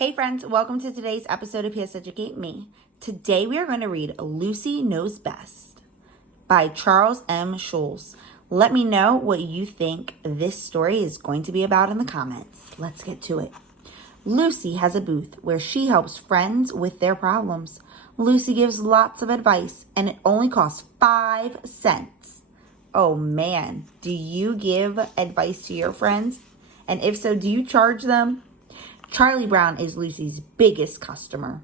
Hey friends, welcome to today's episode of PS Educate Me. Today we are going to read Lucy Knows Best by Charles M. Schulz. Let me know what you think this story is going to be about in the comments. Let's get to it. Lucy has a booth where she helps friends with their problems. Lucy gives lots of advice and it only costs 5 cents. Oh man, do you give advice to your friends? And if so, do you charge them? Charlie Brown is Lucy's biggest customer.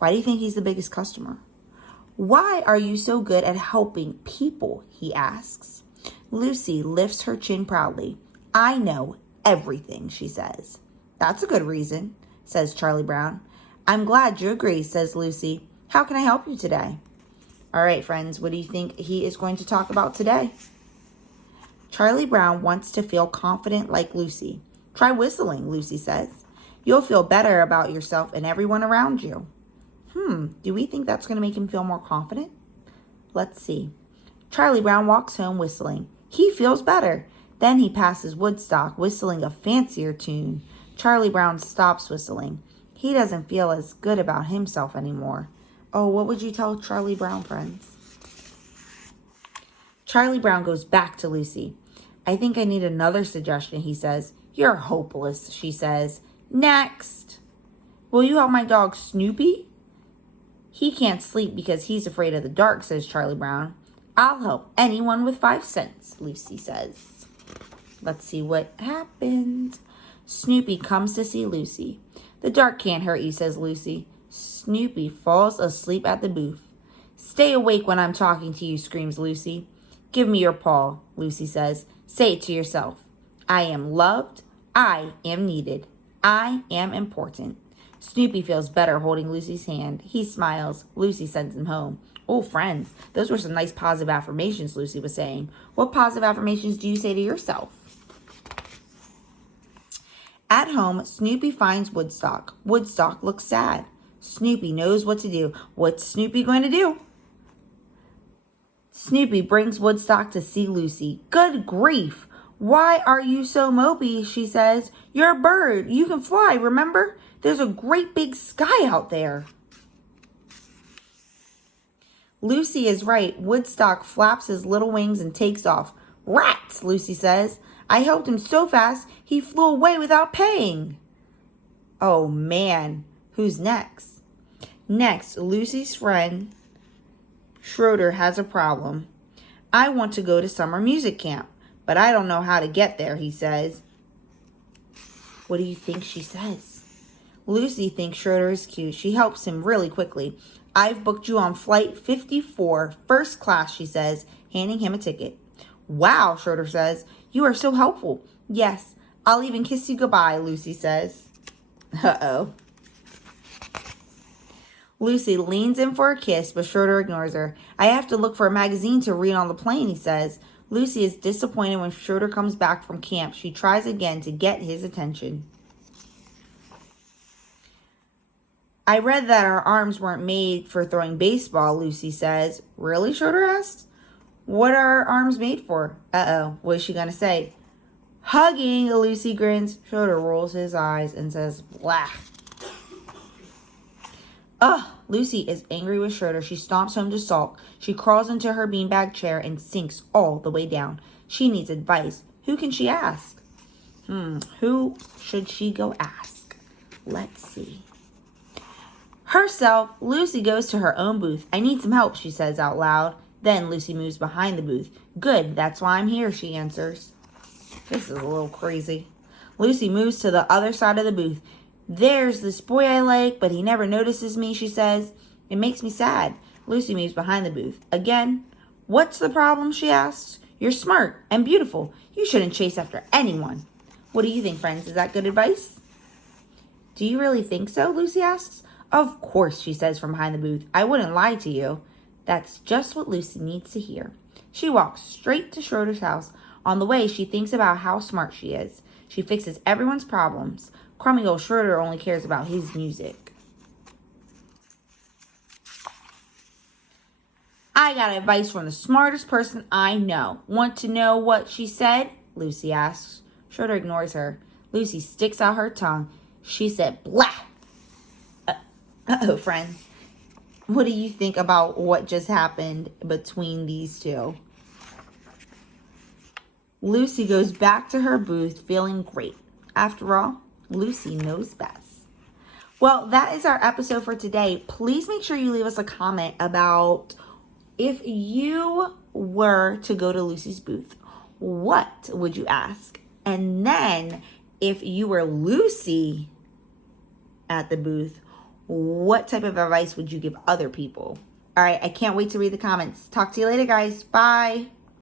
Why do you think he's the biggest customer? Why are you so good at helping people, he asks. Lucy lifts her chin proudly. I know everything, she says. That's a good reason, says Charlie Brown. I'm glad you agree, says Lucy. How can I help you today? All right, friends, what do you think he is going to talk about today? Charlie Brown wants to feel confident like Lucy. Try whistling, Lucy says. You'll feel better about yourself and everyone around you. Do we think that's going to make him feel more confident? Let's see. Charlie Brown walks home whistling. He feels better. Then he passes Woodstock whistling a fancier tune. Charlie Brown stops whistling. He doesn't feel as good about himself anymore. Oh, what would you tell Charlie Brown, friends? Charlie Brown goes back to Lucy. I think I need another suggestion, he says. You're hopeless, she says. Next. Will you help my dog Snoopy? He can't sleep because he's afraid of the dark, says Charlie Brown. I'll help anyone with 5 cents, Lucy says. Let's see what happens. Snoopy comes to see Lucy. The dark can't hurt you, says Lucy. Snoopy falls asleep at the booth. Stay awake when I'm talking to you, screams Lucy. Give me your paw, Lucy says. Say it to yourself. I am loved. I am needed. I am important. Snoopy feels better holding Lucy's hand. He smiles. Lucy sends him home. Oh, friends, those were some nice positive affirmations, Lucy was saying. What positive affirmations do you say to yourself? At home, Snoopy finds Woodstock. Woodstock looks sad. Snoopy knows what to do. What's Snoopy going to do? Snoopy brings Woodstock to see Lucy. Good grief! Why are you so mopey, she says. You're a bird. You can fly, remember? There's a great big sky out there. Lucy is right. Woodstock flaps his little wings and takes off. Rats, Lucy says. I helped him so fast, he flew away without paying. Oh, man. Who's next? Next, Lucy's friend, Schroeder, has a problem. I want to go to summer music camp. But I don't know how to get there, he says. What do you think she says? Lucy thinks Schroeder is cute. She helps him really quickly. I've booked you on flight 54, first class, she says, handing him a ticket. Wow, Schroeder says. You are so helpful. Yes, I'll even kiss you goodbye, Lucy says. Uh-oh. Lucy leans in for a kiss, but Schroeder ignores her. I have to look for a magazine to read on the plane, he says. Lucy is disappointed when Schroeder comes back from camp. She tries again to get his attention. I read that our arms weren't made for throwing baseball, Lucy says. Really, Schroeder asks. What are our arms made for? Uh-oh, what is she going to say? Hugging, Lucy grins. Schroeder rolls his eyes and says, blah. Ugh, Lucy is angry with Schroeder. She stomps home to sulk. She crawls into her beanbag chair and sinks all the way down. She needs advice. Who can she ask? Who should she go ask? Let's see. Herself, Lucy goes to her own booth. I need some help, she says out loud. Then Lucy moves behind the booth. Good, that's why I'm here, she answers. This is a little crazy. Lucy moves to the other side of the booth. There's this boy I like, but he never notices me, she says. It makes me sad. Lucy moves behind the booth. Again, what's the problem, she asks. You're smart and beautiful. You shouldn't chase after anyone. What do you think, friends? Is that good advice? Do you really think so, Lucy asks. Of course, she says from behind the booth. I wouldn't lie to you. That's just what Lucy needs to hear. She walks straight to Schroeder's house. On the way, she thinks about how smart she is. She fixes everyone's problems. Crummy old Schroeder only cares about his music. I got advice from the smartest person I know. Want to know what she said? Lucy asks. Schroeder ignores her. Lucy sticks out her tongue. She said, blah. Uh-oh, friends. What do you think about what just happened between these two? Lucy goes back to her booth feeling great. After all, Lucy knows best. Well, that is our episode for today. Please make sure you leave us a comment about if you were to go to Lucy's booth, what would you ask? And then if you were Lucy at the booth, what type of advice would you give other people? All right, I can't wait to read the comments. Talk to you later, guys. Bye.